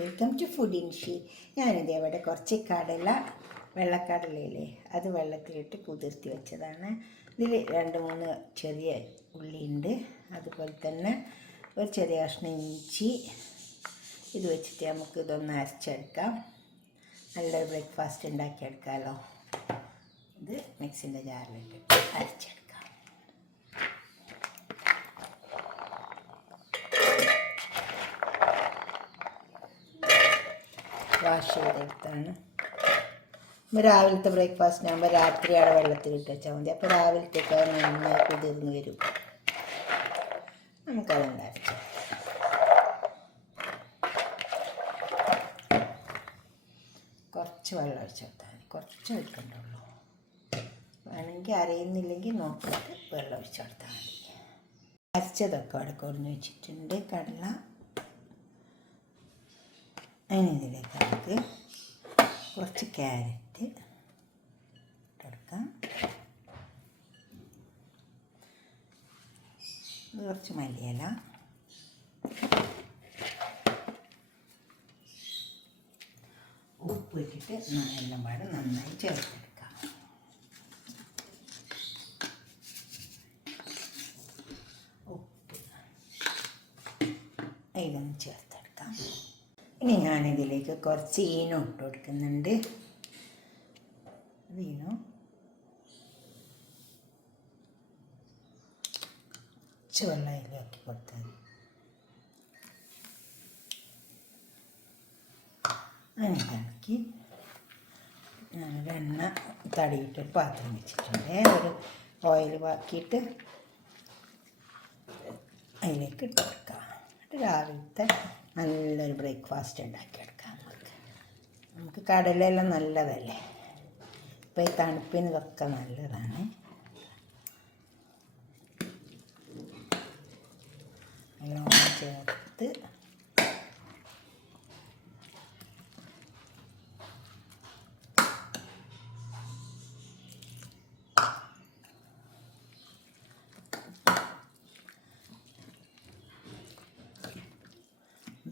Welcome to food ഇൻഷി. ഞാനിത് ഇവിടെ കുറച്ച് വെള്ളക്കടലയില്ലേ അത് വെള്ളത്തിലിട്ട് കുതിർത്തി വെച്ചതാണ്. ഇതിൽ 2-3 ചെറിയ ഉള്ളിയുണ്ട്, അതുപോലെ തന്നെ ഒരു ചെറിയ കഷ്ണം ഇഞ്ചി. ഇത് വെച്ചിട്ട് നമുക്ക് ഇതൊന്ന് അരച്ചെടുക്കാം. നല്ലൊരു ബ്രേക്ക്ഫാസ്റ്റ് ഉണ്ടാക്കിയെടുക്കാമല്ലോ. ഇത് മിക്സിൻ്റെ ജാറിലിട്ടിട്ട് അരച്ചെടുക്കാം. വാഷ് ചെയ്തെടുത്താണ്. രാവിലത്തെ ബ്രേക്ക്ഫാസ്റ്റ് ആകുമ്പോൾ രാത്രി അവിടെ വെള്ളത്തിലിട്ട് വെച്ചാൽ മതി. അപ്പോൾ രാവിലത്തേക്ക് നന്നായി കുതിർന്ന് വരും. നമുക്കതുകൊണ്ട് അരച്ച് കുറച്ച് വെള്ളം ഒഴിച്ചെടുത്താൽ മതി. കുറച്ച് ഒഴിക്കണ്ടുള്ളൂ. വേണമെങ്കിൽ അരയുന്നില്ലെങ്കിൽ നോക്കിയിട്ട് വെള്ളം ഒഴിച്ചെടുത്താൽ മതി. അരച്ചതൊക്കെ അവിടെ കുറഞ്ഞ് വെച്ചിട്ടുണ്ട് കടല. അതിനിതിലേക്ക് നമുക്ക് കുറച്ച് ക്യാരറ്റ് ഇട്ടെടുക്കാം. കുറച്ച് മല്ലിയില, ഉപ്പ് ഇട്ടിട്ട് എല്ലാം പാടെ നന്നായി ചേർത്തെടുക്കാം. ഉപ്പ് ഇതൊന്ന് ചേർത്തെടുക്കാം. ഇനി ഞാനിതിലേക്ക് കുറച്ച് ഈനോ ഇട്ട് കൊടുക്കുന്നുണ്ട്. ഈനോ വെള്ളം ഇതിലാക്കി കൊടുത്താൽ അങ്ങനെ കലക്കി ഞാനൊരു എണ്ണ തടിയിട്ടൊരു പാത്രം വെച്ചിട്ടുണ്ട്. ഒരു ഓയിൽ ബാക്കിയിട്ട് അതിലേക്ക് ഇട്ട് കൊടുക്കാം. രാവിലത്തെ നല്ലൊരു ബ്രേക്ക്ഫാസ്റ്റ് ഉണ്ടാക്കിയെടുക്കാം. നമുക്ക് കടലെല്ലാം നല്ലതല്ലേ, ഇപ്പോൾ ഈ തണുപ്പിന് ഇതൊക്കെ നല്ലതാണ്. നല്ലോണം ചേർത്ത്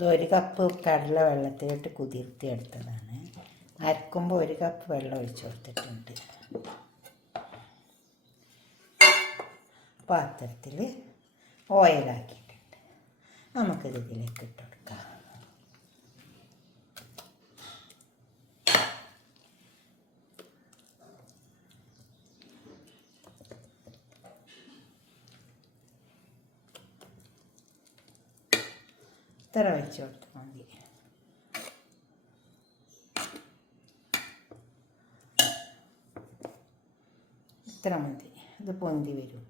ഇത് 1 കപ്പ് കടല വെള്ളത്തിലിട്ട് കുതിർത്തി എടുത്തതാണ്. അരക്കുമ്പോൾ 1 കപ്പ് വെള്ളം ഒഴിച്ചു കൊടുത്തിട്ടുണ്ട്. പാത്രത്തിൽ ഓയിലാക്കിയിട്ടുണ്ട്. നമുക്കിത് ഇതിലേക്ക് ഇട്ട് കൊടുക്കാം. ഇത്ര വെച്ച് കൊടുത്താൽ മതി. ഇത്ര മതി. ഇത് പൊന്തി വരും.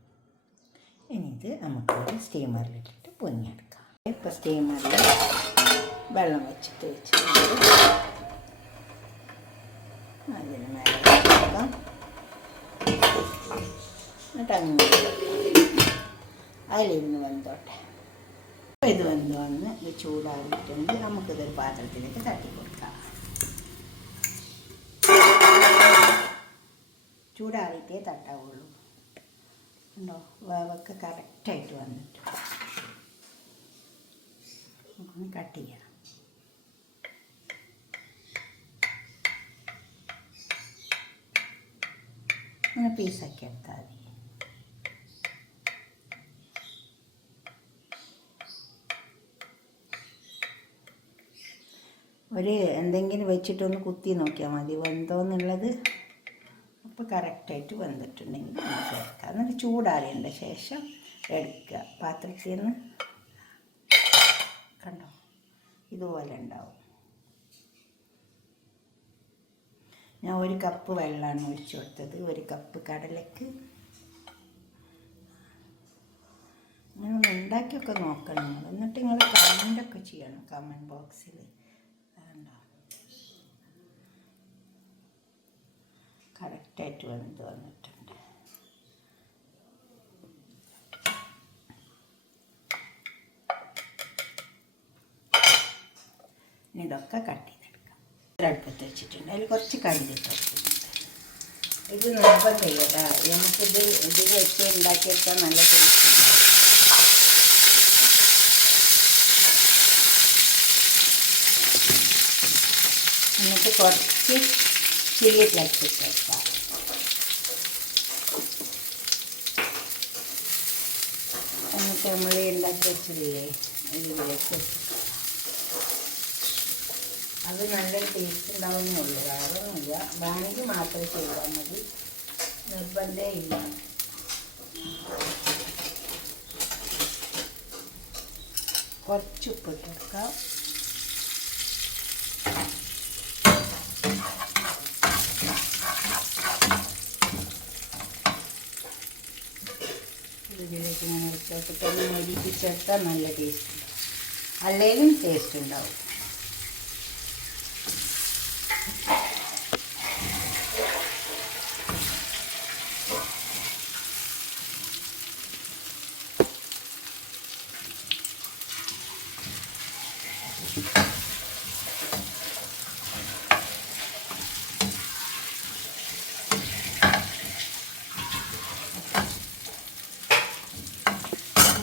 ഇനി ഇത് നമുക്കൊരു സ്റ്റീമറിലിട്ടിട്ട് പൊങ്ങിയെടുക്കാം. ഇപ്പോൾ സ്റ്റീമറിൽ വെള്ളം വെച്ചിട്ട് അതിന് മേലെ വെക്കാം. എന്നിട്ട് അങ്ങനെ അതിലിരുന്ന് വെന്തോട്ടെ. ഇത് വെന്ത് വന്ന് ഇത് ചൂടാറിയിട്ടുണ്ട്. നമുക്കിതൊരു പാത്രത്തിലേക്ക് തട്ടി കൊടുക്കാം. ചൂടാറിയിട്ടേ തട്ടാവുള്ളൂ. ഉണ്ടോ, വേവൊക്കെ കറക്റ്റായിട്ട് വന്നിട്ട് നമുക്കൊന്ന് കട്ട് ചെയ്യാം. അങ്ങനെ പീസാക്കി എടുത്താൽ മതി. എന്തെങ്കിലും വെച്ചിട്ടൊന്ന് കുത്തി നോക്കിയാൽ മതി വെന്തോന്നുള്ളത്. അപ്പോൾ കറക്റ്റായിട്ട് വെന്തിട്ടുണ്ടെങ്കിൽ ചേർക്കാം. എന്നിട്ട് ചൂടാറിയതിൻ്റെ ശേഷം എടുക്കുക. പാത്രത്തിൽ നിന്ന് കണ്ടോ, ഇതുപോലെ ഉണ്ടാവും. ഞാൻ 1 കപ്പ് വെള്ളമാണ് ഒഴിച്ചു കൊടുത്തത് 1 കപ്പ് കടലയ്ക്ക്. നിങ്ങളൊന്ന് ഉണ്ടാക്കിയൊക്കെ നോക്കണം. എന്നിട്ട് നിങ്ങൾ കമൻ്റൊക്കെ ചെയ്യണം കമൻറ്റ് ബോക്സിൽ. കറക്റ്റായിട്ട് വന്നിട്ടുണ്ട്. ഇനി ഇതൊക്കെ കട്ട് ചെയ്തെടുക്കാം. അടുപ്പത്ത് വെച്ചിട്ടുണ്ട്. അതിൽ കുറച്ച് കടുകിട്ട് വെച്ചിട്ടുണ്ട്. ഇത് നിർബന്ധമില്ല. നമുക്കിത് വെച്ച് ഉണ്ടാക്കിയെടുക്കാൻ നല്ല ടേസ്റ്റ് ഉണ്ടാവും. നമുക്ക് കുറച്ച് ചില്ലി ഫ്ലേക്സ് ഇട്ട് വെക്കാം. എന്നിട്ട് നമ്മൾ ഉണ്ടാക്കി വെച്ചില്ലേ ഇതിലേക്ക് വെച്ചിട്ട് അത് നല്ലൊരു ടേസ്റ്റ് ഉണ്ടാവുന്നുള്ളൂ, വേറെ ഒന്നുമില്ല. വേണമെങ്കിൽ മാത്രമേ ചെയ്താൽ മതി, നിർബന്ധമേ ഇല്ല. കുറച്ച് ഉപ്പിട്ട് കൊടുക്കാം. ഇതിലേക്ക് ഇങ്ങനെ വെച്ചോട്ട് തന്നെ മൊരിപ്പിച്ചെടുത്താൽ നല്ല ടേസ്റ്റ് ഉണ്ടാവും, അല്ലെങ്കിലും ടേസ്റ്റ് ഉണ്ടാവും.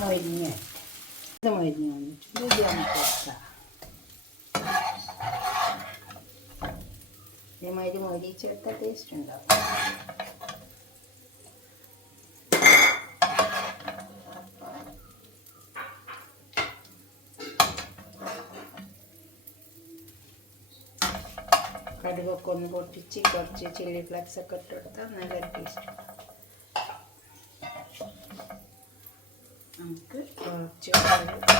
മൊരിഞ്ഞ് ഇത് മൊരിഞ്ഞ് വന്നിട്ടുണ്ട്. ഇത് നമുക്ക് വെക്കാം. ഇതേമാതിരി മൊരിച്ചെടുത്താൽ ടേസ്റ്റ് ഉണ്ടാവും. കടുകൊക്കെ ഒന്ന് പൊട്ടിച്ച് കുറച്ച് ചില്ലി ഫ്ലേക്സ് ഒക്കെ ഇട്ട് കൊടുത്താൽ നല്ലൊരു ടേസ്റ്റ്. നമുക്ക് കുറച്ച്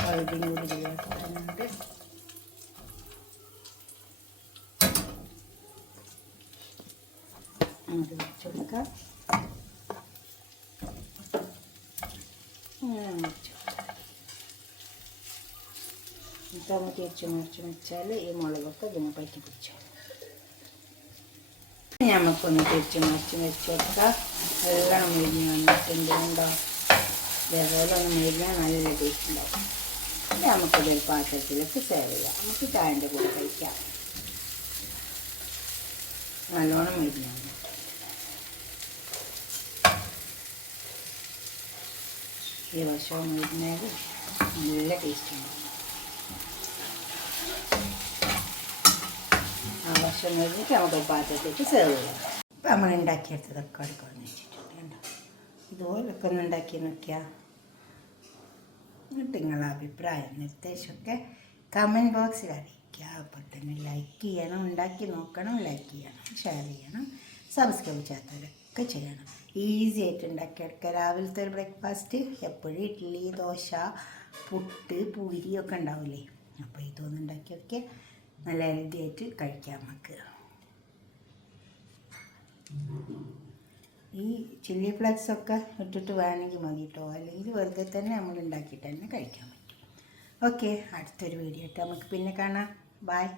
വഴുതിയും കൂടി ചേർക്കാനുണ്ട്. അത് വെച്ച് കൊടുക്കാം. എന്നിട്ട് നമ്മൾ തിരിച്ച് മറിച്ച് വെച്ചാൽ ഈ മുളകൊക്കെ ഇതിനെ പറ്റി പിടിച്ചു. നമുക്കൊന്ന് തിരിച്ച് മറിച്ച് വെച്ച് കൊടുക്കാം. എല്ലാം മുരിഞ്ഞ് വന്നിട്ടുണ്ട്. ഉണ്ടോ? ഇതേപോലെ ഒന്ന് മുരിഞ്ഞാൽ നല്ല ടേസ്റ്റ് ഉണ്ടാവും. ഇത് നമുക്കിതൊരു പാത്രത്തിലേക്ക് സേവ് ചെയ്യാം. നമുക്ക് ചായൻ്റെ കൂടെ കഴിക്കാം. നല്ലോണം മുരിഞ്ഞാൽ ഈ വശവും മുരിഞ്ഞാൽ നല്ല ടേസ്റ്റ് ഉണ്ടാവും. ആ വശം മുരിഞ്ഞിട്ട് നമുക്ക് പാത്രത്തിലേക്ക് സെർവ് ചെയ്യാം. ഇപ്പം നമ്മൾ ഉണ്ടാക്കിയെടുത്തതൊക്കെ അടുക്കളന്ന് വെച്ചിട്ടുണ്ട്. കണ്ടോ? ഇതുപോലൊക്കെ ഒന്ന് ഉണ്ടാക്കി നോക്കിയാൽ എന്നിട്ട് നിങ്ങളുടെ അഭിപ്രായം നിർദ്ദേശമൊക്കെ കമൻറ്റ് ബോക്സിൽ അറിയിക്കുക. അപ്പോൾ തന്നെ ലൈക്ക് ചെയ്യണം, ഉണ്ടാക്കി നോക്കണം, ലൈക്ക് ചെയ്യണം, ഷെയർ ചെയ്യണം, സബ്സ്ക്രൈബ് ചെയ്യാത്തവരൊക്കെ ചെയ്യണം. ഈസി ആയിട്ട് ഉണ്ടാക്കിയെടുക്കുക. രാവിലത്തെ ഒരു ബ്രേക്ക്ഫാസ്റ്റ് എപ്പോഴും ഇഡ്ഡലി, ദോശ, പുട്ട്, പൂരി ഒക്കെ ഉണ്ടാവില്ലേ? അപ്പോൾ ഇതൊന്നും ഉണ്ടാക്കിയൊക്കെ നല്ല ഹെൽത്തി ആയിട്ട് കഴിക്കാം നമുക്ക്. ഈ ചില്ലി ഫ്ലേക്സ് ഒക്കെ ഇട്ടിട്ട് വേണമെങ്കിൽ മതി കേട്ടോ, അല്ലെങ്കിൽ വെറുതെ തന്നെ നമ്മൾ ഉണ്ടാക്കിയിട്ട് തന്നെ കഴിക്കാൻ പറ്റും. ഓക്കെ, അടുത്തൊരു വീഡിയോ ആയിട്ട് നമുക്ക് പിന്നെ കാണാം. ബായ്.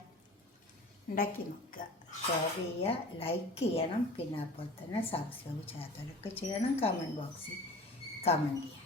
ഉണ്ടാക്കി നോക്കുക, ഷെയർ ചെയ്യുക, ലൈക്ക് ചെയ്യണം, പിന്നെ അപ്പോൾ തന്നെ സബ്സ്ക്രൈബ് ചെയ്യാത്തവരൊക്കെ ചെയ്യണം. കമൻറ്റ് ബോക്സിൽ കമൻറ്റ് ചെയ്യണം.